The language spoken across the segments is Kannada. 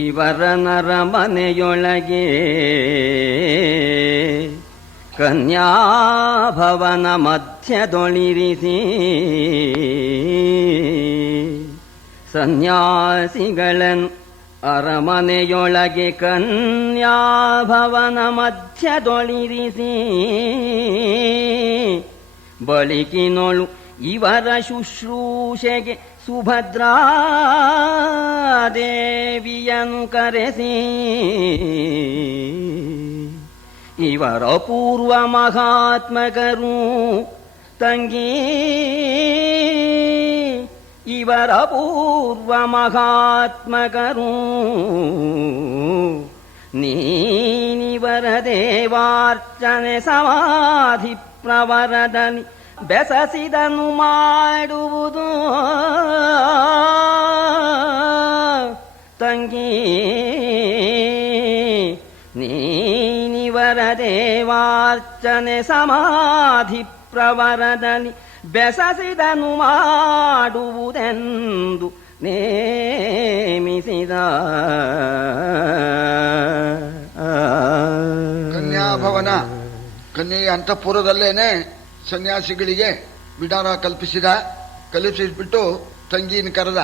ಇವರ ನರಮನೆಯೊಳಗೆ ಕನ್ಯಾಭವನ ಮಧ್ಯದೊಳಿರಿಸಿ ಸನ್ಯಾಸಿಗಳನ್ನು ಅರಮನೆಯೊಳಗೆ ಕನ್ಯಾಭವನ ಮಧ್ಯದೊಳಿರಿಸಿ ಬಳಿಕಿನೊಳು ಇವರ ಶುಶ್ರೂಷೆಗೆ ಸುಭದ್ರಾದೇವಿಯನ್ನು ಕರೆಸಿ ಇವರ ಪೂರ್ವ ಮಹಾತ್ಮಕರು ತಂಗಿ ಇವರ ಪೂರ್ವ ಮಹಾತ್ಮಕರು ನೀನಿವರ ದೇವಾರ್ಚನೆ ಸಮಾಧಿ ಪ್ರವರದಲ್ಲಿ ಬೆಸಸಿದನು ಮಾಡುವುದು ತಂಗಿ ನೀನಿವರ ದೇವಾರ್ಚನೆ ಸಮಾಧಿ ಪ್ರವರದಲ್ಲಿ ಬೆಸಸಿದನು ಮಾಡುವುದೆಂದು ನೇಮಿಸಿದ. ಕನ್ಯಾಭವನ ಕನ್ಯೆಯ ಅಂತಃಪುರದಲ್ಲೇನೆ ಸನ್ಯಾಸಿಗಳಿಗೆ ಬಿಡಾರ ಕಲ್ಪಿಸಿಬಿಟ್ಟು ತಂಗಿನ ಕರೆದ.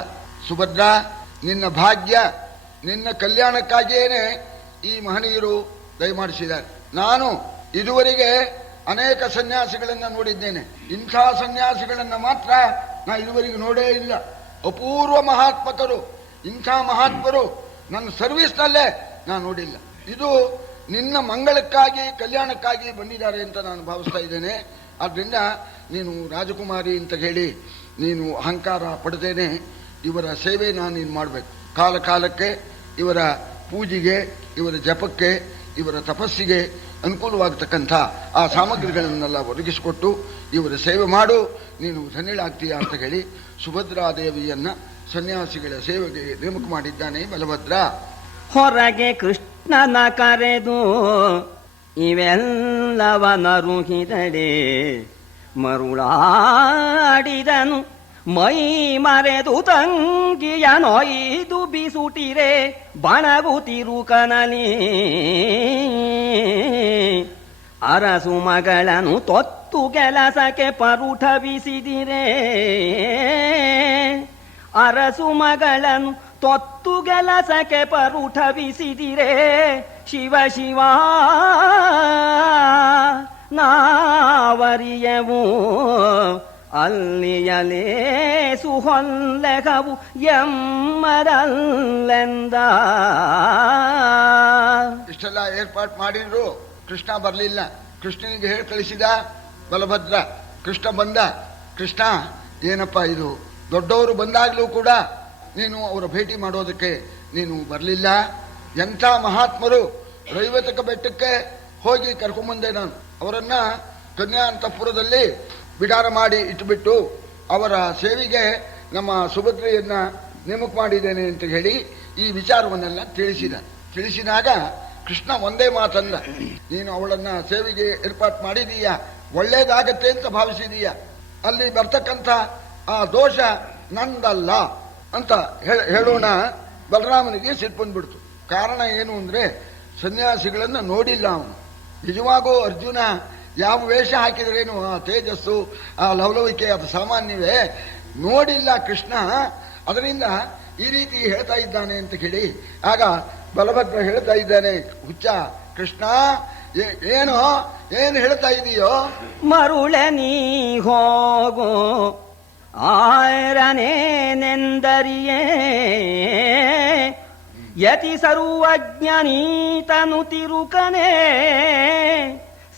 ಸುಭದ್ರ, ನಿನ್ನ ಭಾಗ್ಯ, ನಿನ್ನ ಕಲ್ಯಾಣಕ್ಕಾಗಿಯೇನೆ ಈ ಮಹನೀಯರು ದಯಮಾಡಿಸಿದ್ದಾರೆ. ನಾನು ಇದುವರೆಗೆ ಅನೇಕ ಸನ್ಯಾಸಿಗಳನ್ನ ನೋಡಿದ್ದೇನೆ, ಇಂಥ ಸನ್ಯಾಸಿಗಳನ್ನ ಮಾತ್ರ ನಾ ಇದುವರೆಗೆ ನೋಡೇ ಇಲ್ಲ. ಅಪೂರ್ವ ಮಹಾತ್ಮಕರು, ಇಂಥ ಮಹಾತ್ಮರು ನನ್ನ ಸರ್ವಿಸ್ನಲ್ಲೇ ನಾನು ನೋಡಿಲ್ಲ. ಇದು ನಿನ್ನ ಮಂಗಳಕ್ಕಾಗಿ ಕಲ್ಯಾಣಕ್ಕಾಗಿ ಬಂದಿದ್ದಾರೆ ಅಂತ ನಾನು ಭಾವಿಸ್ತಾ ಇದ್ದೇನೆ. ಆದ್ರಿಂದ ನೀನು ರಾಜಕುಮಾರಿ ಅಂತ ಹೇಳಿ ನೀನು ಅಹಂಕಾರ ಪಡೆದೇನೆ ಇವರ ಸೇವೆ ನೀನು ಮಾಡಬೇಕು. ಕಾಲ ಕಾಲಕ್ಕೆ ಇವರ ಪೂಜೆಗೆ, ಇವರ ಜಪಕ್ಕೆ, ಇವರ ತಪಸ್ಸಿಗೆ ಅನುಕೂಲವಾಗತಕ್ಕಂಥ ಆ ಸಾಮಗ್ರಿಗಳನ್ನೆಲ್ಲ ಒದಗಿಸಿಕೊಟ್ಟು ಇವರ ಸೇವೆ ಮಾಡು, ನೀನು ಧನ್ಯಳಾಗ್ತೀಯ ಅಂತ ಹೇಳಿ ಸುಭದ್ರಾದೇವಿಯನ್ನ ಸನ್ಯಾಸಿಗಳ ಸೇವೆಗೆ ನೇಮಕ ಮಾಡಿದ್ದಾನೆ ಬಲಭದ್ರ. ಹೊರಗೆ ಕೃಷ್ಣನ ಕರೆದು ಇವೆಲ್ಲವನರುಹಿದಡೆ ಮರುಳಾಡಿದನು. ಮೈ ಮರೆದು ತಂಗಿಯ ನೊಯ್ದು ಬಿಸುಟಿರೆ ಬಣಗುತ್ತಿರು ಕನಲಿ. ಅರಸು ಮಗಳನ್ನು ತೊತ್ತು ಕೆಲಸಕ್ಕೆ ಪರುಠವಿಸಿದಿರೆ, ಅರಸು ಮಗಳನ್ನು ತೊತ್ತು ಕೆಲಸಕ್ಕೆ ಪರುಠವಿಸಿದಿರೆ. ಶಿವ ಶಿವ ನಾವರಿಯವು ಅಲ್ಲಿಯಲೇ ಸುಹೊಲ್ಲೆಗವು ಎಮ್ಮದಲ್ಲೆಂದ. ಇಷ್ಟೆಲ್ಲ ಏರ್ಪಾಟ್ ಮಾಡಿದ್ರು, ಕೃಷ್ಣ ಬರಲಿಲ್ಲ. ಕೃಷ್ಣನಿಗೆ ಹೇಳಿ ಕಳಿಸಿದ ಬಲಭದ್ರ. ಕೃಷ್ಣ ಬಂದ. ಕೃಷ್ಣ, ಏನಪ್ಪ ಇದು, ದೊಡ್ಡವರು ಬಂದಾಗ್ಲೂ ಕೂಡ ನೀನು ಅವರ ಭೇಟಿ ಮಾಡೋದಕ್ಕೆ ನೀನು ಬರಲಿಲ್ಲ. ಎಂಥ ಮಹಾತ್ಮರು, ರೈವತಕ ಬೆಟ್ಟಕ್ಕೆ ಹೋಗಿ ಕರ್ಕೊಂಬಂದೆ ನಾನು. ಅವರನ್ನ ಕನ್ಯಾ ಅಂತಃಪುರದಲ್ಲಿ ಬಿಡಾರ ಮಾಡಿ ಇಟ್ಟುಬಿಟ್ಟು ಅವರ ಸೇವೆಗೆ ನಮ್ಮ ಸುಭದ್ರೆಯನ್ನ ನೇಮಕ ಮಾಡಿದ್ದೇನೆ ಅಂತ ಹೇಳಿ ಈ ವಿಚಾರವನ್ನೆಲ್ಲ ತಿಳಿಸಿದಾಗ ಕೃಷ್ಣ ಒಂದೇ ಮಾತಲ್ಲ, ನೀನು ಅವಳನ್ನ ಸೇವೆಗೆ ಏರ್ಪಾಟ್ ಮಾಡಿದೀಯ, ಒಳ್ಳೇದಾಗತ್ತೆ ಅಂತ ಭಾವಿಸಿದೀಯ, ಅಲ್ಲಿ ಬರ್ತಕ್ಕಂಥ ಆ ದೋಷ ನಂದಲ್ಲ ಅಂತ ಹೇಳೋಣ. ಬಲರಾಮನಿಗೆ ಸಿಟ್ಟು ಬಂದ್ಬಿಡ್ತು. ಕಾರಣ ಏನು ಅಂದ್ರೆ ಸನ್ಯಾಸಿಗಳನ್ನ ನೋಡಿಲ್ಲ ಅವನು. ನಿಜವಾಗೂ ಅರ್ಜುನ ಯಾವ ವೇಷ ಹಾಕಿದ್ರೇನು ಆ ತೇಜಸ್ಸು, ಆ ಲವಲವಿಕೆ ಅದು ಸಾಮಾನ್ಯವೇ, ನೋಡಿಲ್ಲ ಕೃಷ್ಣ. ಅದರಿಂದ ಈ ರೀತಿ ಹೇಳ್ತಾ ಇದ್ದಾನೆ ಅಂತ ಕೇಳಿ ಆಗ ಬಲಭದ್ರ ಹೇಳ್ತಾ ಇದ್ದಾನೆ, ಹುಚ್ಚ ಕೃಷ್ಣ, ಏನು ಹೇಳ್ತಾ ಇದೀಯೋ? ಮರುಳೆ ನೀ ಹೋಗೋ ಆರನೇನೆಂದರಿಯೇ ಯತಿ ಸರ್ವಜ್ಞನೀತನು ತಿರುಕನೆ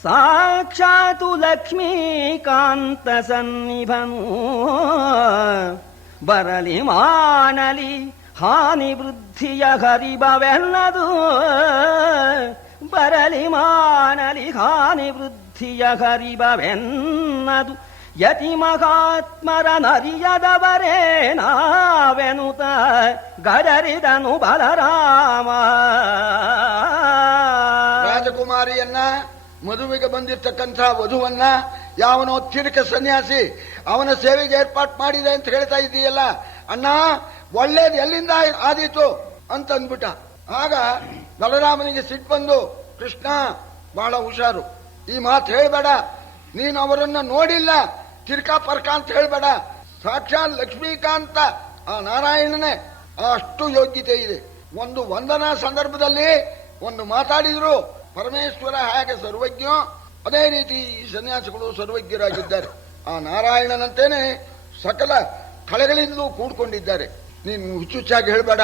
ಸಾಕ್ಷಾತು ಲಕ್ಷ್ಮೀಕಾಂತ ಸನ್ನಿಭನು ಬರಲಿ ಮಾಡಲಿ ಹಾನಿ ವೃದ್ಧಿಯ ಹರಿಬವೆಲ್ಲದು ಬರಲಿ ಮಾಡಲಿ ಹಾನಿ ವೃದ್ಧಿಯ ಹರಿಬವೆನ್ನದು ಯತಿ ಮಹಾತ್ಮರ ನರಿಯದವರೇ ನಾವೆನುತ ಗಡರಿದನು ಬಲರಾಮ. ರಾಜಕುಮಾರಿಯನ್ನ ಮದುವೆಗೆ ಬಂದಿರತಕ್ಕಂಥ ವಧುವನ್ನ ಯಾವನೋ ತಿರುಕ ಸನ್ಯಾಸಿ ಅವನ ಸೇವೆಗೆ ಏರ್ಪಾಟ್ ಮಾಡಿದೆ ಅಂತ ಹೇಳ್ತಾ ಇದ್ದೀಯಲ್ಲ ಅಣ್ಣ, ಒಳ್ಳೇದು ಎಲ್ಲಿಂದ ಆದೀತು? ಅಂತ ಅಂದ್ಬಿಟ್ಟ. ಆಗ ಬಲರಾಮನಿಗೆ ಸಿಟ್ಟು ಬಂದು, ಕೃಷ್ಣ ಬಹಳ ಹುಷಾರು, ಈ ಮಾತು ಹೇಳ್ಬೇಡ, ನೀನು ಅವರನ್ನ ನೋಡಿಲ್ಲ, ತಿರ್ಕಾ ಪರ್ಕ ಅಂತ ಹೇಳ್ಬೇಡ, ಸಾಕ್ಷಾತ್ ಲಕ್ಷ್ಮೀಕಾಂತ ಆ ನಾರಾಯಣನೇ, ಅಷ್ಟು ಯೋಗ್ಯತೆ ಇದೆ. ಒಂದು ವಂದನಾ ಸಂದರ್ಭದಲ್ಲಿ ಒಂದು ಮಾತಾಡಿದ್ರು, ಪರಮೇಶ್ವರ ಹೇಗೆ ಸರ್ವಜ್ಞೋ ಅದೇ ರೀತಿ ಈ ಸನ್ಯಾಸಿಗಳು ಸರ್ವಜ್ಞರಾಗಿದ್ದಾರೆ. ಆ ನಾರಾಯಣನಂತೇನೆ ಸಕಲ ಕಳೆಗಳಿಂದಲೂ ಕೂಡ್ಕೊಂಡಿದ್ದಾರೆ. ನೀನು ಹುಚ್ಚುಚ್ಚಾಗಿ ಹೇಳ್ಬೇಡ,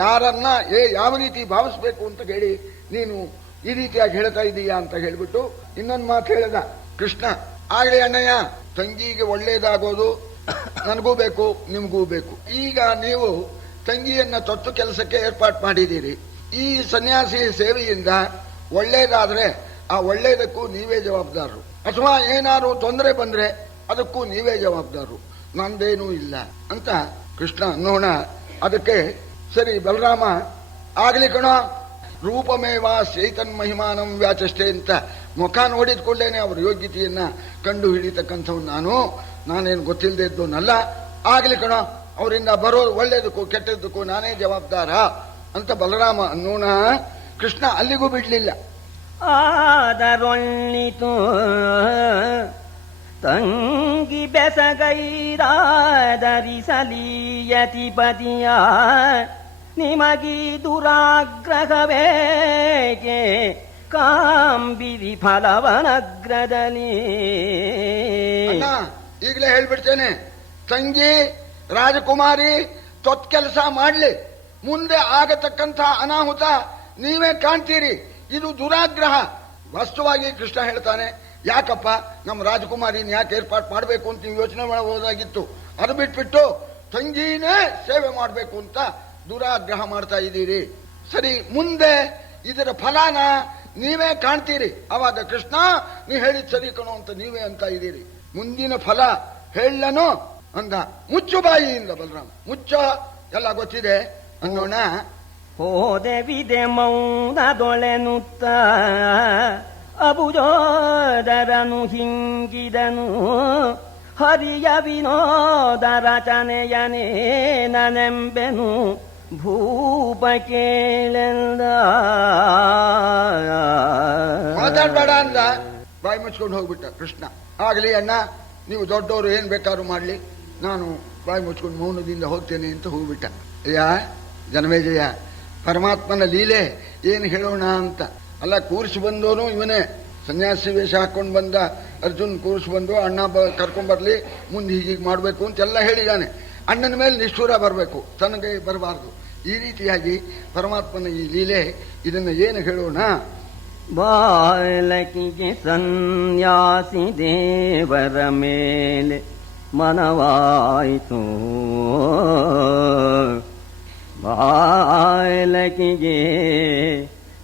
ಯಾರನ್ನ ಯಾವ ರೀತಿ ಭಾವಿಸ್ಬೇಕು ಅಂತ ಹೇಳಿ ನೀನು ಈ ರೀತಿಯಾಗಿ ಹೇಳ್ತಾ ಇದೀಯಾ ಅಂತ ಹೇಳ್ಬಿಟ್ಟು ಇನ್ನೊಂದು ಮಾತು ಹೇಳಿದ ಕೃಷ್ಣ. ಆಗ್ಲಿ ಅಣ್ಣಯ್ಯ, ತಂಗಿಗೆ ಒಳ್ಳೇದಾಗೋದು ನನಗೂ ಬೇಕು, ನಿಮಗೂ ಬೇಕು. ಈಗ ನೀವು ತಂಗಿಯನ್ನ ತೊತ್ತು ಕೆಲಸಕ್ಕೆ ಏರ್ಪಾಟ್ ಮಾಡಿದ್ದೀರಿ. ಈ ಸನ್ಯಾಸಿ ಸೇವೆಯಿಂದ ಒಳ್ಳೇದಾದ್ರೆ ಆ ಒಳ್ಳೇದಕ್ಕೂ ನೀವೇ ಜವಾಬ್ದಾರರು, ಅಥವಾ ಏನಾದ್ರು ತೊಂದರೆ ಬಂದ್ರೆ ಅದಕ್ಕೂ ನೀವೇ ಜವಾಬ್ದಾರರು, ನಂದೇನೂ ಇಲ್ಲ ಅಂತ ಕೃಷ್ಣ ಅನ್ನೋಣ. ಅದಕ್ಕೆ ಸರಿ ಬಲರಾಮ, ಆಗ್ಲಿ ಕಣೋ, ರೂಪಮೇವ ಚೈತನ್ ಮಹಿಮಾನಂ ವ್ಯಾಚಷ್ಟೇ ಅಂತ ಮುಖ ನೋಡಿದ್ಕೊಳ್ಳೇನೆ ಅವ್ರ ಯೋಗ್ಯತೆಯನ್ನ ಕಂಡು ಹಿಡಿತಕ್ಕಂಥವ್ ನಾನೇನು ಗೊತ್ತಿಲ್ಲದೆ ಇದ್ದೋನಲ್ಲ. ಆಗ್ಲಿ ಕಣೋ, ಅವರಿಂದ ಬರೋ ಒಳ್ಳೇದಕ್ಕೂ ಕೆಟ್ಟದ್ದಕ್ಕೂ ನಾನೇ ಜವಾಬ್ದಾರ ಅಂತ ಬಲರಾಮ ಅನ್ನೋಣ. ಕೃಷ್ಣ ಅಲ್ಲಿಗೂ ಬಿಡ್ಲಿಲ್ಲ. ಆದರೊಳ್ಳಿತು ತಂಗಿ ಬೆಸಗೈರಾದರಿಸಲೀಯತಿ ಪತಿಯ ನಿಮಗೀ ದುರಾಗ್ರಹವೇಕೆ ಕಾಂಬಿರಿ ಫಲವನಗ್ರದಲ್ಲಿ. ಈಗಲೇ ಹೇಳ್ಬಿಡ್ತೇನೆ, ತಂಗಿ ರಾಜಕುಮಾರಿ ತೊತ್ ಕೆಲಸ ಮಾಡ್ಲಿ, ಮುಂದೆ ಆಗತಕ್ಕಂಥ ಅನಾಹುತ ನೀವೇ ಕಾಣ್ತೀರಿ. ಇದು ದುರಾಗ್ರಹ. ವಾಸ್ತವವಾಗಿ ಕೃಷ್ಣ ಹೇಳ್ತಾನೆ, ಯಾಕಪ್ಪ ನಮ್ಮ ರಾಜಕುಮಾರಿನ ಯಾಕೆ ಏರ್ಪಾಟ್ ಮಾಡಬೇಕು ಅಂತ ನೀವು ಯೋಚನೆ ಮಾಡಬಹುದಾಗಿತ್ತು, ಅದು ಬಿಟ್ಬಿಟ್ಟು ತಂಗಿನೇ ಸೇವೆ ಮಾಡಬೇಕು ಅಂತ ದುರಾಗ್ರಹ ಮಾಡ್ತಾ ಇದ್ದೀರಿ. ಸರಿ, ಮುಂದೆ ಇದರ ಫಲಾನ ನೀವೇ ಕಾಣ್ತೀರಿ. ಅವಾಗ ಕೃಷ್ಣ, ನೀ ಹೇಳಿದ್ ಸರಿ ಕಣೋ ಅಂತ ನೀವೇ ಅಂತ ಇದ್ದೀರಿ. ಮುಂದಿನ ಫಲ ಹೇಳನು ಅಂದ. ಮುಚ್ಚು ಬಾಯಿಯಿಂದ ಬಲರಾಮ, ಮುಚ್ಚ, ಎಲ್ಲ ಗೊತ್ತಿದೆ ಅನ್ನೋಣ. ಹೋದೆ ವಿದೆ ಮೌನದೊಳೆನುತ್ತ ಅಬುಜೋದರನು ಹಿಂಗಿದನು, ಹರಿಯ ವಿನೋದ ರಚನೆಯನೇನೆಂಬೆನು ಭೂಪ ಕೇಳೆಂದ. ಮಾತಾಡ್ಬೇಡ ಅಂದ, ಬಾಯಿ ಮುಚ್ಕೊಂಡು ಹೋಗ್ಬಿಟ್ಟ ಕೃಷ್ಣ. ಆಗ್ಲಿ ಅಣ್ಣ, ನೀವು ದೊಡ್ಡವರು ಏನ್ ಬೇಕಾದ್ರೂ ಮಾಡ್ಲಿ, ನಾನು ಬಾಯಿ ಮುಚ್ಕೊಂಡು ಮೌನದಿಂದ ಹೋಗ್ತೇನೆ ಅಂತ ಹೋಗ್ಬಿಟ್ಟ. ಅಯ್ಯ ಜನಮೇಜಯ, ಪರಮಾತ್ಮನ ಲೀಲೆ ಏನು ಹೇಳೋಣ ಅಂತ. ಅಲ್ಲ, ಕೂರಿಸಿ ಬಂದವನು ಇವನೇ, ಸನ್ಯಾಸಿ ವೇಷ ಹಾಕೊಂಡು ಬಂದ ಅರ್ಜುನ್ ಕೂರಿಸಿ ಬಂದು ಅಣ್ಣ ಕರ್ಕೊಂಡ್ ಬರ್ಲಿ, ಮುಂದೆ ಹೀಗೀಗೆ ಮಾಡ್ಬೇಕು ಅಂತೆಲ್ಲ ಹೇಳಿದಾನೆ. ಅಣ್ಣನ ಮೇಲೆ ನಿಷ್ಠೂರ ಬರಬೇಕು, ತನಗೆ ಬರಬಾರ್ದು. ಈ ರೀತಿಯಾಗಿ ಪರಮಾತ್ಮನ ಈ ಲೀಲೆ, ಇದನ್ನ ಏನು ಹೇಳೋಣ. ಬಾಲಕಿಗೆ ಸನ್ಯಾಸಿ ದೇವರ ಮೇಲೆ ಮನವಾಯಿತು, ಬಾಲಕಿಗೆ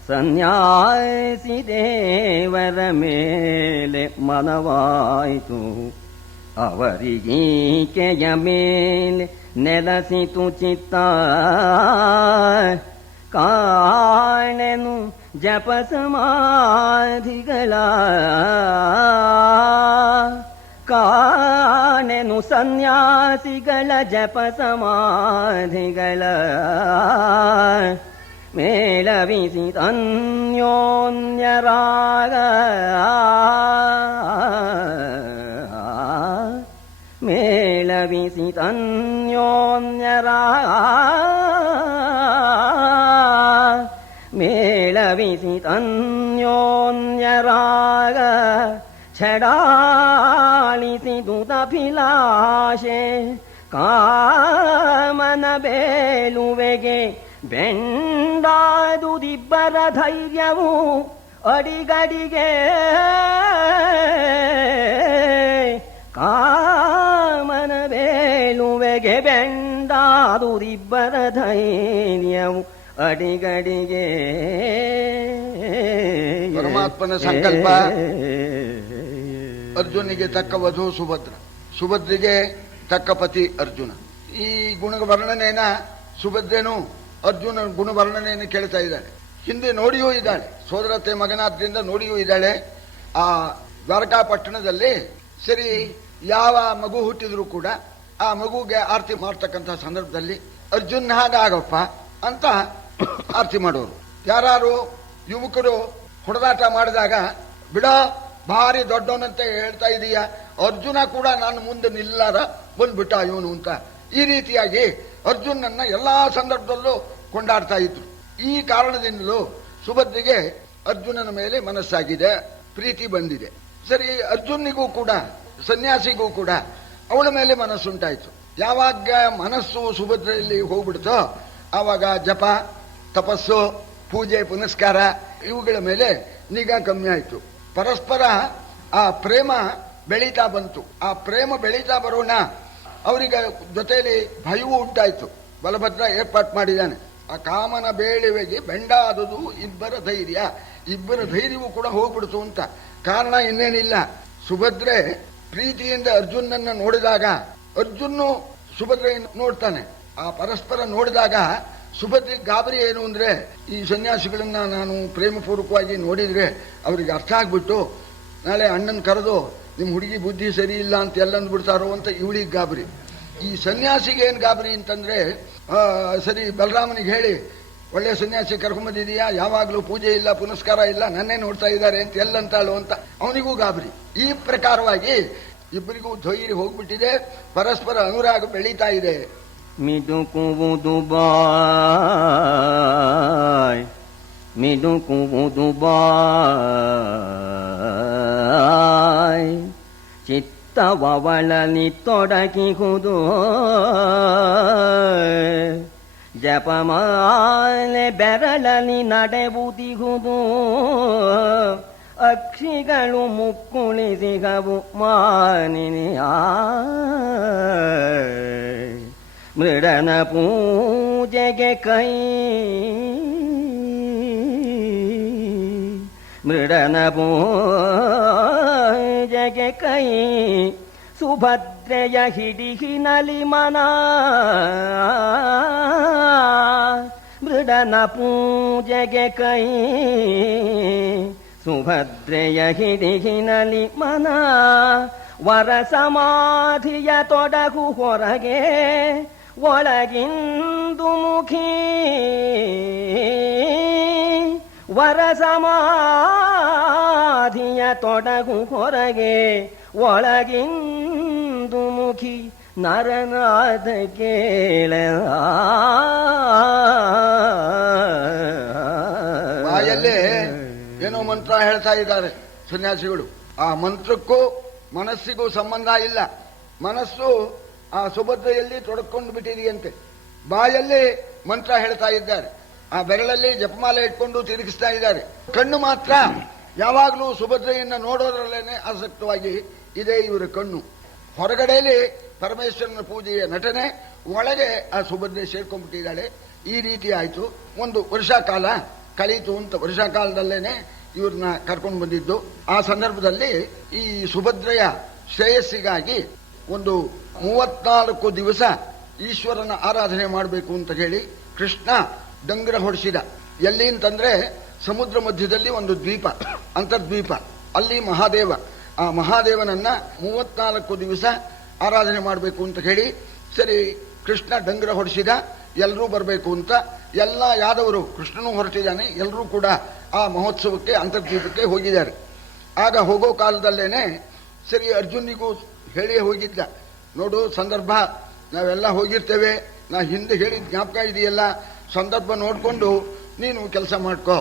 ಸನ್ಯಾಸಿ ದೇವರ ಮೇಲೆ ಮನವಾಯಿತು, ಅವರಿಗೀಕೆಯ ಮೇಲೆ ನೆಲಸಿತು ಚಿತ್ತ, ಕಾಣೆನು ಜಪ ಸಮಾಧಿಗಳ, ಕಾಣೆನು ಸನ್ಯಾಸಿಗಳ ಜಪ ಸಮಾಧಿಗಳ, ಮೇಳವಿಸಿ ಅನ್ಯೋನ್ಯರಾಗ, ಮೇಳವಿಸಿ ಅನ್ಯೋನ್ಯರಾಗ, ಮೇಳವಿಸಿ ಅನ್ಯೋನ್ಯರಾಗ, ಛಡಾಳಿಸಿದುದಭಿಲಾಷೆ ಕಾಮನ ಬೇಲುವೆಗೆ ಬೆಂಡಾದುದಿಬ್ಬರ ಧೈರ್ಯವು ಅಡಿಗಡಿಗೆ, ಕಾಮನ ಬೇಲುವೆಗೆ ಬೆಂಡಾದುದಿಬ್ಬರ ಧೈರ್ಯವು ಅಡಿಗಡಿಗೆ. ಪರಮಾತ್ಮನ ಸಂಕಲ್ಪ. ಅರ್ಜುನಿಗೆ ತಕ್ಕ ವಧು ಸುಭದ್ರ, ಸುಭದ್ರಿಗೆ ತಕ್ಕ ಪತಿ ಅರ್ಜುನ. ಈ ಗುಣವರ್ಣನೆಯನ್ನ ಸುಭದ್ರೇನು ಅರ್ಜುನ ಗುಣವರ್ಣನೆಯನ್ನು ಕೇಳ್ತಾ ಇದ್ದಾಳೆ. ಹಿಂದೆ ನೋಡಿಯೂ ಇದ್ದಾಳೆ, ಸೋದರತೆ ಮಗನಾದ್ರಿಂದ ನೋಡಿಯೂ ಇದ್ದಾಳೆ. ಆ ದ್ವಾರಕಾಪಟ್ಟಣದಲ್ಲಿ ಸರಿ ಯಾವ ಮಗು ಹುಟ್ಟಿದ್ರು ಕೂಡ ಆ ಮಗುಗೆ ಆರತಿ ಮಾಡ್ತಕ್ಕಂಥ ಸಂದರ್ಭದಲ್ಲಿ ಅರ್ಜುನ್ ಹಾಗಾಗಪ್ಪ, ಅಂತ ಆರ್ತಿ ಮಾಡೋರು. ಯಾರು ಯುವಕರು ಹೊಡೆದಾಟ ಮಾಡಿದಾಗ ಬಿಡ ಭಾರಿ ದೊಡ್ಡವನಂತೆ ಹೇಳ್ತಾ ಇದೀಯ, ಅರ್ಜುನ ಕೂಡ ನಾನು ಮುಂದೆ ನಿಲ್ಲಾರ ಬಂದ್ಬಿಟ್ಟ ಇವನು ಅಂತ. ಈ ರೀತಿಯಾಗಿ ಅರ್ಜುನನ್ನ ಎಲ್ಲಾ ಸಂದರ್ಭದಲ್ಲೂ ಕೊಂಡಾಡ್ತಾ ಇದ್ರು. ಈ ಕಾರಣದಿಂದಲೂ ಸುಭದ್ರೆಗೆ ಅರ್ಜುನನ ಮೇಲೆ ಮನಸ್ಸಾಗಿದೆ, ಪ್ರೀತಿ ಬಂದಿದೆ. ಸರಿ, ಅರ್ಜುನಿಗೂ ಕೂಡ ಸನ್ಯಾಸಿಗೂ ಕೂಡ ಅವಳ ಮೇಲೆ ಮನಸ್ಸುಂಟಾಯ್ತು. ಯಾವಾಗ ಮನಸ್ಸು ಸುಭದ್ರೆಯಲ್ಲಿ ಹೋಗ್ಬಿಡ್ತೋ ಆವಾಗ ಜಪ, ತಪಸ್ಸು, ಪೂಜೆ, ಪುನಸ್ಕಾರ ಇವುಗಳ ಮೇಲೆ ನಿಗಾ ಕಮ್ಮಿ ಆಯ್ತು. ಪರಸ್ಪರ ಆ ಪ್ರೇಮ ಬೆಳೀತಾ ಬಂತು. ಆ ಪ್ರೇಮ ಬೆಳೀತಾ ಬರೋಣ ಅವರಿಗೆ ಜೊತೆಯಲ್ಲಿ ಭಯವೂ ಉಂಟಾಯ್ತು. ಬಲಭದ್ರ ಏರ್ಪಾಟ್ ಮಾಡಿದ್ದಾನೆ, ಆ ಕಾಮನ ಬೇಳುವೆಗೆ ಬೆಂಡಾದುದು ಇಬ್ಬರ ಧೈರ್ಯ, ಇಬ್ಬರ ಧೈರ್ಯವೂ ಕೂಡ ಹೋಗ್ಬಿಡ್ತು ಅಂತ. ಕಾರಣ ಇನ್ನೇನಿಲ್ಲ, ಸುಭದ್ರೆ ಪ್ರೀತಿಯಿಂದ ಅರ್ಜುನನ್ನ ನೋಡಿದಾಗ ಅರ್ಜುನ್ನು ಸುಭದ್ರೆಯನ್ನು ನೋಡ್ತಾನೆ. ಆ ಪರಸ್ಪರ ನೋಡಿದಾಗ ಸುಭದ್ರೆ ಗಾಬರಿ ಏನು ಅಂದ್ರೆ, ಈ ಸನ್ಯಾಸಿಗಳನ್ನ ನಾನು ಪ್ರೇಮಪೂರ್ವಕವಾಗಿ ನೋಡಿದ್ರೆ ಅವರಿಗೆ ಅರ್ಥ ಆಗ್ಬಿಟ್ಟು ನಾಳೆ ಅಣ್ಣನ್ ಕರೆದು ನಿಮ್ ಹುಡುಗಿ ಬುದ್ಧಿ ಸರಿ ಇಲ್ಲ ಅಂತ ಎಲ್ಲ ಅಂದ್ಬಿಡ್ತಾರೋ ಅಂತ ಇವಳಿಗೆ ಗಾಬರಿ. ಈ ಸನ್ಯಾಸಿಗೆ ಏನ್ ಗಾಬರಿ ಅಂತಂದ್ರೆ, ಸರಿ ಬಲರಾಮನಿಗೆ ಹೇಳಿ ಒಳ್ಳೆ ಸನ್ಯಾಸಿ ಕರ್ಕೊಂಬಂದಿದೀಯಾ, ಯಾವಾಗ್ಲೂ ಪೂಜೆ ಇಲ್ಲ ಪುನಸ್ಕಾರ ಇಲ್ಲ, ನನ್ನೇ ನೋಡ್ತಾ ಇದ್ದಾರೆ ಅಂತ ಎಲ್ಲಂತಾಳು ಅಂತ ಅವನಿಗೂ ಗಾಬರಿ. ಈ ಪ್ರಕಾರವಾಗಿ ಇಬ್ಬರಿಗೂ ಧೈರ್ಯ ಹೋಗ್ಬಿಟ್ಟಿದೆ, ಪರಸ್ಪರ ಅನುರಾಗ ಬೆಳೀತಾ ಇದೆ. ಮಿಡುಕುವುದು ಬಾಯ್, ಮಿಡುಕುವುದು ಬಾಯ್, ಚಿತ್ತವಳಲಿ ತೊಡಗಿಹುದು, ಜಪಮಾಲೆ ಬೆರಳಲಿ ನಡೆವುದಿಹುದು, ಅಕ್ಷಿಗಳು ಮುಕ್ಕುಳಿಸಿಗವು ಮಾನಿನಿಯ, ಮೃಡನ ಪೂಜೆಗೆ ಕೈ, ಮೃಡನ ಪೂಜೆಗೆ ಕೈ, ಸುಭದ್ರೆಯ ಹಿಡಿಹಿನಲಿ ಮನ, ಮೃಡನ ಪೂಜೆಗೆ ಕೈ, ಸುಭದ್ರೆಯ ಹಿಡಿಹಿನಲಿ ಮನ, ವರ ಸಮಾಧಿಯ ತೊಡಗು ಹೊರಗೆ ಒಳಗಿಂದು ಮುಖಿ, ವರ ಸಮಾಧಿಯ ತೊಡಗು ಹೊರಗೆ ಒಳಗಿಂದು ಮುಖಿ, ನರನಾದ ಕೇಳ ಬಾಯಲ್ಲೇ ಏನೋ ಮಂತ್ರ ಹೇಳ್ತಾ ಇದ್ದಾರೆ ಸನ್ಯಾಸಿಗಳು. ಆ ಮಂತ್ರಕ್ಕೂ ಮನಸ್ಸಿಗೂ ಸಂಬಂಧ ಇಲ್ಲ. ಮನಸ್ಸು ಆ ಸುಭದ್ರೆಯಲ್ಲಿ ತೊಡಕೊಂಡು ಬಿಟ್ಟಿದೆಯಂತೆ, ಬಾಯಲ್ಲಿ ಮಂತ್ರ ಹೇಳ್ತಾ ಇದ್ದಾರೆ, ಆ ಬೆರಳಲ್ಲಿ ಜಪಮಾಲೆ ಇಟ್ಕೊಂಡು ತಿರುಗಿಸ್ತಾ ಇದ್ದಾರೆ. ಕಣ್ಣು ಮಾತ್ರ ಯಾವಾಗಲೂ ಸುಭದ್ರೆಯನ್ನ ನೋಡೋದ್ರಲ್ಲೇನೆ ಆಸಕ್ತವಾಗಿ ಇದೆ ಇವರ ಕಣ್ಣು. ಹೊರಗಡೆಯಲ್ಲಿ ಪರಮೇಶ್ವರನ ಪೂಜೆಯ ನಟನೆ, ಒಳಗೆ ಆ ಸುಭದ್ರೆ ಸೇರ್ಕೊಂಡ್ಬಿಟ್ಟಿದ್ದಾಳೆ. ಈ ರೀತಿ ಆಯ್ತು. ಒಂದು ವರ್ಷ ಕಾಲ ಕಳೀತು ಅಂತ. ವರ್ಷ ಕಾಲದಲ್ಲೇನೆ ಇವ್ರನ್ನ ಕರ್ಕೊಂಡು ಬಂದಿದ್ದು. ಆ ಸಂದರ್ಭದಲ್ಲಿ ಈ ಸುಭದ್ರೆಯ ಶ್ರೇಯಸ್ಸಿಗಾಗಿ ಒಂದು 34 ದಿವಸ ಈಶ್ವರನ ಆರಾಧನೆ ಮಾಡಬೇಕು ಅಂತ ಹೇಳಿ ಕೃಷ್ಣ ಡಂಗ್ರ ಹೊಡಿಸಿದ. ಎಲ್ಲಿ ಅಂತಂದ್ರೆ ಸಮುದ್ರ ಮಧ್ಯದಲ್ಲಿ ಒಂದು ದ್ವೀಪ, ಅಂತರ್ದ್ವೀಪ, ಅಲ್ಲಿ ಮಹಾದೇವ. ಆ ಮಹಾದೇವನನ್ನ 34 ದಿವಸ ಆರಾಧನೆ ಮಾಡಬೇಕು ಅಂತ ಹೇಳಿ ಸರಿ ಕೃಷ್ಣ ಡಂಗ್ರ ಹೊಡಿಸಿದ. ಎಲ್ಲರೂ ಬರಬೇಕು ಅಂತ ಎಲ್ಲ ಯಾದವರು, ಕೃಷ್ಣನೂ ಹೊರಟಿದ್ದಾನೆ, ಎಲ್ಲರೂ ಕೂಡ ಆ ಮಹೋತ್ಸವಕ್ಕೆ ಅಂತರ್ದ್ವೀಪಕ್ಕೆ ಹೋಗಿದ್ದಾರೆ. ಆಗ ಹೋಗೋ ಕಾಲದಲ್ಲೇನೆ ಸರಿ ಅರ್ಜುನಿಗೂ ಹೇಳಿ ಹೋಗಿದ್ದ, ನೋಡು ಸಂದರ್ಭ ನಾವೆಲ್ಲ ಹೋಗಿರ್ತೇವೆ, ನಾ ಹಿಂದೆ ಹೇಳಿದ ಜ್ಞಾಪಕ ಇದೆಯಲ್ಲ, ಸಂದರ್ಭ ನೋಡ್ಕೊಂಡು ನೀನು ಕೆಲಸ ಮಾಡ್ಕೋ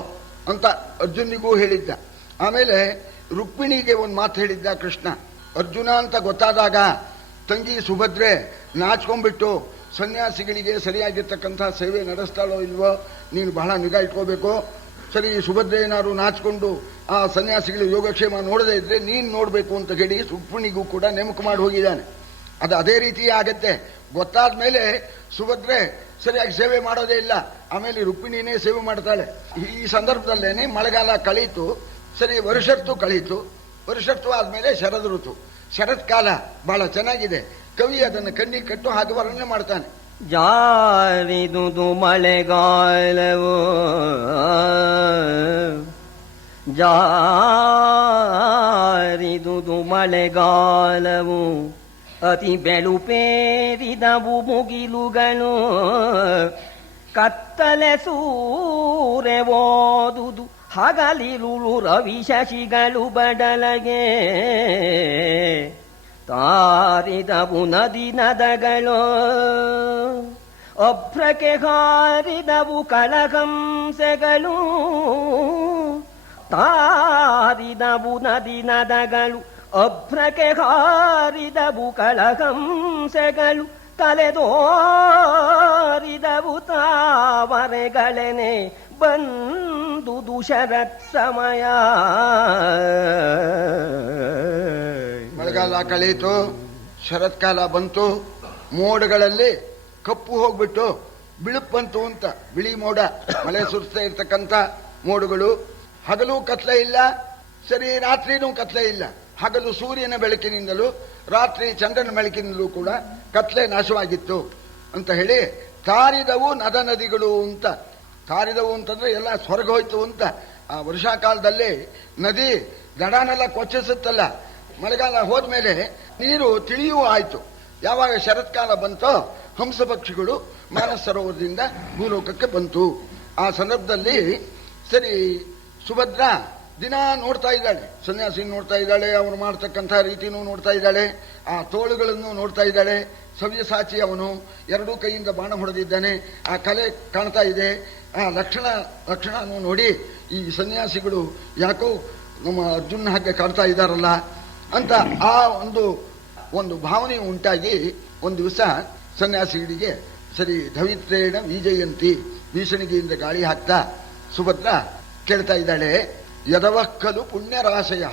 ಅಂತ ಅರ್ಜುನಿಗೂ ಹೇಳಿದ್ದ. ಆಮೇಲೆ ರುಕ್ಮಿಣಿಗೆ ಒಂದು ಮಾತು ಹೇಳಿದ್ದ ಕೃಷ್ಣ. ಅರ್ಜುನ ಅಂತ ಗೊತ್ತಾದಾಗ ತಂಗಿ ಸುಭದ್ರೆ ನಾಚ್ಕೊಂಡ್ಬಿಟ್ಟು ಸನ್ಯಾಸಿಗಳಿಗೆ ಸರಿಯಾಗಿರ್ತಕ್ಕಂಥ ಸೇವೆ ನಡೆಸ್ತಾಳೋ ಇಲ್ವೋ ನೀನು ಬಹಳ ನಿಗಾ ಇಟ್ಕೋಬೇಕು. ಸರಿ ಸುಭದ್ರೆ ಏನಾದ್ರು ನಾಚ್ಕೊಂಡು ಆ ಸನ್ಯಾಸಿಗಳ ಯೋಗಕ್ಷೇಮ ನೋಡದೇ ಇದ್ರೆ ನೀನ್ ನೋಡ್ಬೇಕು ಅಂತ ಹೇಳಿ ರುಕ್ಮಿಣಿಗೂ ಕೂಡ ನೇಮಕ ಮಾಡಿ ಹೋಗಿದ್ದಾನೆ. ಅದು ಅದೇ ರೀತಿ ಆಗತ್ತೆ. ಗೊತ್ತಾದ ಮೇಲೆ ಸುಭದ್ರೆ ಸರಿಯಾಗಿ ಸೇವೆ ಮಾಡೋದೇ ಇಲ್ಲ, ಆಮೇಲೆ ರುಕ್ಮಿಣಿನೇ ಸೇವೆ ಮಾಡ್ತಾಳೆ. ಈ ಸಂದರ್ಭದಲ್ಲೇನೆ ಮಳೆಗಾಲ ಕಳೀತು, ಸರಿ ವರ್ಷತ್ತು ಕಳೀತು. ವರ್ಷತ್ತು ಆದ್ಮೇಲೆ ಶರದ್ ಋತು, ಶರತ್ಕಾಲ ಬಹಳ ಚೆನ್ನಾಗಿದೆ. ಕವಿ ಅದನ್ನು ಕಣ್ಣಿಗೆ ಕಟ್ಟು ಹಾಗೆ ವರ್ಣನೆ ಮಾಡ್ತಾನೆ. ಜಾರಿದುದು ಮಳೆಗಾಲವು, ಜಾರಿದುದು ಮಳೆಗಾಲವು, ಅತಿ ಬೆಳುಪೇರಿದವು ಮುಗಿಲುಗಳು, ಕತ್ತಲೆ ಸೂರೆ ಓದುದು ಹಗಲಿರುಳು ರವಿ ಶಶಿಗಳು ಬಡಲಗೆ ತಾರಿದವು ನದಿ ನದಗಳು ಅಭ್ರಕ್ಕೆ ಹಾರಿದವು ಕಳಹಂಸೆಗಳು ತಾರಿದವು ನದಿ ನದಗಳು ಅಭ್ರಕ್ಕೆ ಹಾರಿದವು ಕಳಹಂಸೆಗಳು ತಲೆದೋರಿದವು ತಾವರೆಗಳನೆ ಬಂದುದು ಶರತ್ ಸಮಯ. ಮಳೆಗಾಲ ಕಳೆಯಿತು, ಶರತ್ಕಾಲ ಬಂತು. ಮೋಡಗಳಲ್ಲಿ ಕಪ್ಪು ಹೋಗ್ಬಿಟ್ಟು ಬಿಳುಪ್ ಬಂತು ಅಂತ, ಬಿಳಿ ಮೋಡ, ಮಳೆ ಸುರಿಸ್ತಾ ಇರ್ತಕ್ಕಂಥ ಮೋಡಗಳು. ಹಗಲು ಕತ್ಲೆ ಇಲ್ಲ, ಸರಿ ರಾತ್ರಿನೂ ಕತ್ಲೆ ಇಲ್ಲ. ಹಗಲು ಸೂರ್ಯನ ಬೆಳಕಿನಿಂದಲೂ ರಾತ್ರಿ ಚಂದ್ರನ ಬೆಳಕಿನಿಂದಲೂ ಕೂಡ ಕತ್ಲೆ ನಾಶವಾಗಿತ್ತು ಅಂತ ಹೇಳಿ ತಾರಿದವು ನದ ನದಿಗಳು ಅಂತ. ತಾರಿದವು ಅಂತಂದ್ರೆ ಎಲ್ಲ ಸ್ವರ್ಗ ಹೋಯ್ತು ಅಂತ. ಆ ವರ್ಷಾಕಾಲದಲ್ಲಿ ನದಿ ದಡಾನೆಲ್ಲ ಕೊಚ್ಚಿಸುತ್ತಲ್ಲ, ಮಳೆಗಾಲ ಹೋದ್ಮೇಲೆ ನೀರು ತಿಳಿಯೂ ಆಯ್ತು. ಯಾವಾಗ ಶರತ್ಕಾಲ ಬಂತೋ ಹಂಸ ಪಕ್ಷಿಗಳು ಮಾನಸ ಸರೋವರದಿಂದ ಭೂಲೋಕಕ್ಕೆ ಬಂತು. ಆ ಸಂದರ್ಭದಲ್ಲಿ ಸರಿ ಸುಭದ್ರ ದಿನ ನೋಡ್ತಾ ಇದ್ದಾಳೆ, ಸನ್ಯಾಸಿ ನೋಡ್ತಾ ಇದ್ದಾಳೆ, ಅವರು ಮಾಡ್ತಕ್ಕಂಥ ರೀತಿನೂ ನೋಡ್ತಾ ಇದ್ದಾಳೆ, ಆ ತೋಳುಗಳನ್ನು ನೋಡ್ತಾ ಇದ್ದಾಳೆ. ಸವ್ಯಸಾಚಿ ಅವನು ಎರಡೂ ಕೈಯಿಂದ ಬಾಣ ಹೊಡೆದಿದ್ದಾನೆ, ಆ ಕಲೆ ಕಾಣ್ತಾ ಇದೆ. ಆ ಲಕ್ಷಣನೂ ನೋಡಿ ಈ ಸನ್ಯಾಸಿಗಳು ಯಾಕೋ ನಮ್ಮ ಅರ್ಜುನ ಹಾಗೆ ಕಾಣ್ತಾ ಇದ್ದಾರಲ್ಲ ಅಂತ ಆ ಒಂದು ಭಾವನೆ ಉಂಟಾಗಿ ಒಂದು ದಿವಸ ಸನ್ಯಾಸಿಗಳಿಗೆ ಸರಿ ಧವಿತ್ರೇಣ ವಿಜಯಂತಿ, ಭೀಷಣಿಗೆಯಿಂದ ಗಾಳಿ ಹಾಕ್ತಾ ಸುಭದ್ರ ಕೇಳ್ತಾ ಇದ್ದಾಳೆ, ಯದವಕ್ಕಲು ಪುಣ್ಯ ರಾಶಯ,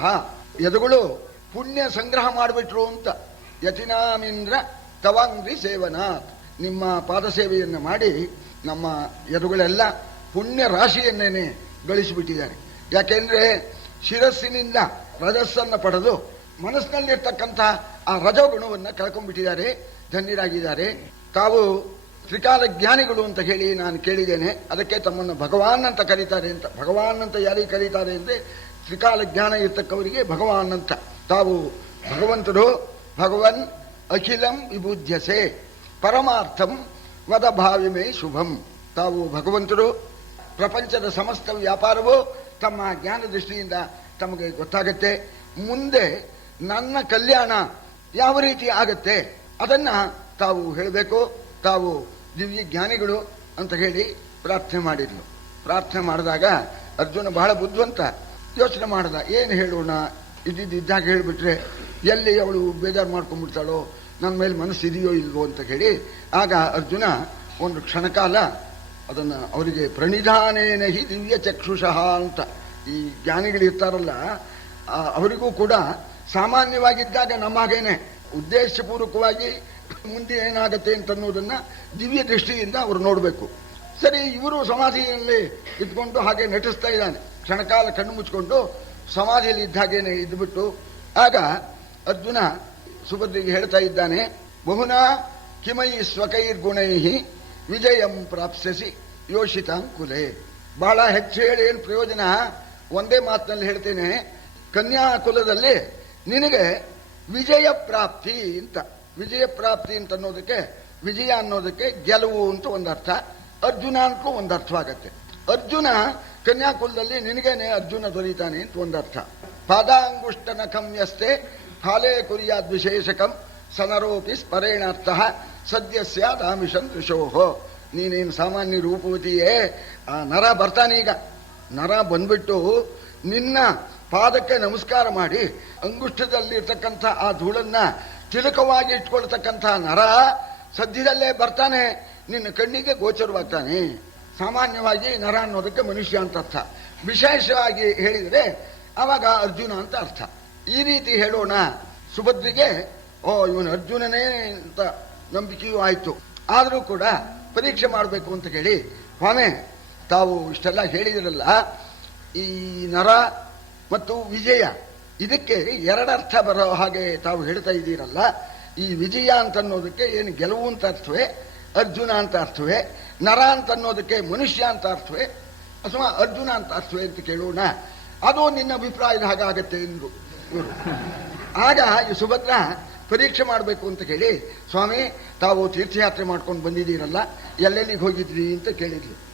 ಯದುಗಳು ಪುಣ್ಯ ಸಂಗ್ರಹ ಮಾಡಿಬಿಟ್ರು ಅಂತ. ಯತಿನಾಮಿಂದ್ರ ತವಾಂಗ್ರಿ ಸೇವನಾಥ್, ನಿಮ್ಮ ಪಾದ ಸೇವೆಯನ್ನು ಮಾಡಿ ನಮ್ಮ ಯದುಗಳೆಲ್ಲ ಪುಣ್ಯ ರಾಶಿಯನ್ನೇನೆ ಗಳಿಸಿಬಿಟ್ಟಿದ್ದಾರೆ. ಯಾಕೆಂದ್ರೆ ಶಿರಸ್ಸಿನಿಂದ ರಜಸ್ಸನ್ನು ಪಡೆದು ಮನಸ್ಸಿನಲ್ಲಿರ್ತಕ್ಕಂಥ ಆ ರಜೋಗುಣವನ್ನು ಕಳ್ಕೊಂಡ್ಬಿಟ್ಟಿದ್ದಾರೆ, ಧನ್ಯರಾಗಿದ್ದಾರೆ. ತಾವು ತ್ರಿಕಾಲ ಜ್ಞಾನಿಗಳು ಅಂತ ಹೇಳಿ ನಾನು ಕೇಳಿದ್ದೇನೆ. ಅದಕ್ಕೆ ತಮ್ಮನ್ನು ಭಗವಾನ್ ಅಂತ ಕರೀತಾರೆ ಅಂತ. ಭಗವಾನ್ ಅಂತ ಯಾರಿಗೆ ಕರೀತಾರೆ ಅಂದ್ರೆ ತ್ರಿಕಾಲ ಜ್ಞಾನ ಇರ್ತಕ್ಕವರಿಗೆ ಭಗವಾನ್ ಅಂತ. ತಾವು ಭಗವಂತರು. ಭಗವನ್ ಅಖಿಲಂ ವಿಬುಧ್ಯಸೆ ಪರಮಾರ್ಥಂ ವದ ಭಾವಿಮೇ ಶುಭಂ. ತಾವು ಭಗವಂತರು. ಪ್ರಪಂಚದ ಸಮಸ್ತ ವ್ಯಾಪಾರವು ತಮ್ಮ ಜ್ಞಾನ ದೃಷ್ಟಿಯಿಂದ ತಮಗೆ ಗೊತ್ತಾಗತ್ತೆ. ಮುಂದೆ ನನ್ನ ಕಲ್ಯಾಣ ಯಾವ ರೀತಿ ಆಗತ್ತೆ ಅದನ್ನ ತಾವು ಹೇಳಬೇಕು. ತಾವು ದಿವ್ಯ ಜ್ಞಾನಿಗಳು ಅಂತ ಹೇಳಿ ಪ್ರಾರ್ಥನೆ ಮಾಡಿದ್ಲು. ಪ್ರಾರ್ಥನೆ ಮಾಡಿದಾಗ ಅರ್ಜುನ ಬಹಳ ಬುದ್ಧಿವಂತ, ಯೋಚನೆ ಮಾಡ್ದ, ಏನು ಹೇಳೋಣ, ಇದ್ದಾಗ ಹೇಳಿಬಿಟ್ರೆ ಎಲ್ಲಿ ಅವಳು ಬೇಜಾರು ಮಾಡ್ಕೊಂಡ್ಬಿಡ್ತಾಳೋ, ನನ್ನ ಮೇಲೆ ಮನಸ್ಸಿದೆಯೋ ಇಲ್ವೋ ಅಂತ ಹೇಳಿ ಆಗ ಅರ್ಜುನ ಒಂದು ಕ್ಷಣಕಾಲ ಅದನ್ನು ಅವರಿಗೆ ಪ್ರಣಿಧಾನೇನ ಹಿ ದಿವ್ಯ ಚಕ್ಷುಷಃ ಅಂತ. ಈ ಜ್ಞಾನಿಗಳಿರ್ತಾರಲ್ಲ ಅವರಿಗೂ ಕೂಡ ಸಾಮಾನ್ಯವಾಗಿದ್ದಾಗ ನಮ್ಮ ಹಾಗೇನೆ ಉದ್ದೇಶಪೂರ್ವಕವಾಗಿ ಮುಂದೆ ಏನಾಗತ್ತೆ ಅಂತನ್ನೋದನ್ನ ದಿವ್ಯ ದೃಷ್ಟಿಯಿಂದ ಅವರು ನೋಡಬೇಕು. ಸರಿ, ಇವರು ಸಮಾಧಿಯಲ್ಲಿ ಇದ್ಕೊಂಡು ಹಾಗೆ ನಟಿಸ್ತಾ ಇದ್ದಾನೆ. ಕ್ಷಣಕಾಲ ಕಣ್ಣು ಮುಚ್ಕೊಂಡು ಸಮಾಧಿಯಲ್ಲಿ ಇದ್ದ ಹಾಗೇನೆ ಇದ್ಬಿಟ್ಟು ಆಗ ಅರ್ಜುನ ಸುಭದ್ರಿಗೆ ಹೇಳ್ತಾ ಇದ್ದಾನೆ, ಬಹುನಾ ಕಿಮೈ ಸ್ವಕೈರ್ಗುಣೈ ವಿಜಯಂ ಪ್ರಾಪ್ಸ್ಯಸಿ ಯೋಷಿತಾಂಕುಲೆ. ಬಹಳ ಹೆಚ್ಚು ಹೇಳಿ ಏನು ಪ್ರಯೋಜನ, ಒಂದೇ ಮಾತಿನಲ್ಲಿ ಹೇಳ್ತೇನೆ. ಕನ್ಯಾಕುಲದಲ್ಲಿ ನಿನಗೆ ವಿಜಯ ಪ್ರಾಪ್ತಿ ಅಂತ. ವಿಜಯ ಪ್ರಾಪ್ತಿ ಅಂತ ಅನ್ನೋದಕ್ಕೆ, ವಿಜಯ ಅನ್ನೋದಕ್ಕೆ ಗೆಲುವು ಅಂತ ಒಂದು ಅರ್ಥ, ಅರ್ಜುನ ಅಂತಲೂ ಒಂದು ಅರ್ಥವಾಗತ್ತೆ. ಅರ್ಜುನ ಕನ್ಯಾಕುಲದಲ್ಲಿ ನಿನಗೇನೆ ಅರ್ಜುನ ದೊರೀತಾನೆ ಅಂತ ಒಂದು ಅರ್ಥ. ಪಾದಾಂಗುಷ್ಟ ನಖಮ್ಯಸ್ತೆ ಫಾಲೇ ಕುರ್ಯಾದ್ ವಿಶೇಷಕಂ ಸನರೋಪಿ ಸ್ಮರೇಣಾರ್ಥ ಸದ್ಯ ಸ್ಯಾದಾಮಿಷನ್ ಋಷೋಹೋ. ನೀನೇನು ಸಾಮಾನ್ಯ ರೂಪವತಿಯೇ, ಆ ನರ ಬರ್ತಾನೀಗ. ನರ ಬಂದ್ಬಿಟ್ಟು ನಿನ್ನ ಪಾದಕ್ಕೆ ನಮಸ್ಕಾರ ಮಾಡಿ ಅಂಗುಷ್ಟದಲ್ಲಿರ್ತಕ್ಕಂಥ ಆ ಧೂಳನ್ನ ತಿಲಕವಾಗಿ ಇಟ್ಕೊಳ್ತಕ್ಕಂಥ ನರ ಸದ್ಯದಲ್ಲೇ ಬರ್ತಾನೆ, ನಿನ್ನ ಕಣ್ಣಿಗೆ ಗೋಚರವಾಗ್ತಾನೆ. ಸಾಮಾನ್ಯವಾಗಿ ನರ ಅನ್ನೋದಕ್ಕೆ ಮನುಷ್ಯ ಅಂತ ಅರ್ಥ, ವಿಶೇಷವಾಗಿ ಹೇಳಿದರೆ ಆವಾಗ ಅರ್ಜುನ ಅಂತ ಅರ್ಥ. ಈ ರೀತಿ ಹೇಳೋಣ ಸುಭದ್ರಿಗೆ. ಇವನು ಅರ್ಜುನನೇ ಅಂತ ನಂಬಿಕೆಯೂ ಆಯ್ತು. ಆದರೂ ಕೂಡ ಪರೀಕ್ಷೆ ಮಾಡಬೇಕು ಅಂತ ಹೇಳಿ, ಸ್ವಾಮಿ ತಾವು ಇಷ್ಟೆಲ್ಲ ಹೇಳಿದಿರಲ್ಲ, ಈ ನರ ಮತ್ತು ವಿಜಯ ಇದಕ್ಕೆ ಎರಡರ್ಥ ಬರೋ ಹಾಗೆ ತಾವು ಹೇಳ್ತಾ ಇದ್ದೀರಲ್ಲ, ಈ ವಿಜಯ ಅಂತ ಅನ್ನೋದಕ್ಕೆ ಏನು ಗೆಲುವು ಅಂತ ಅರ್ಥವೇ, ಅರ್ಜುನ ಅಂತ ಅರ್ಥವೇ, ನರ ಅಂತ ಅನ್ನೋದಕ್ಕೆ ಮನುಷ್ಯ ಅಂತ ಅರ್ಥವೇ, ಅಥವಾ ಅರ್ಜುನ ಅಂತ ಅರ್ಥವೇ ಅಂತ ಕೇಳೋಣ. ಅದು ನಿನ್ನ ಅಭಿಪ್ರಾಯದ ಹಾಗಾಗತ್ತೆ ಎಂದು ಇವರು. ಆಗ ಈ ಸುಭದ್ರ ಪರೀಕ್ಷೆ ಮಾಡಬೇಕು ಅಂತ ಕೇಳಿ, ಸ್ವಾಮಿ ತಾವು ತೀರ್ಥಯಾತ್ರೆ ಮಾಡ್ಕೊಂಡು ಬಂದಿದ್ದೀರಲ್ಲ, ಎಲ್ಲೆಲ್ಲಿಗೆ ಹೋಗಿದ್ರಿ ಅಂತ ಕೇಳಿದ್ಲು.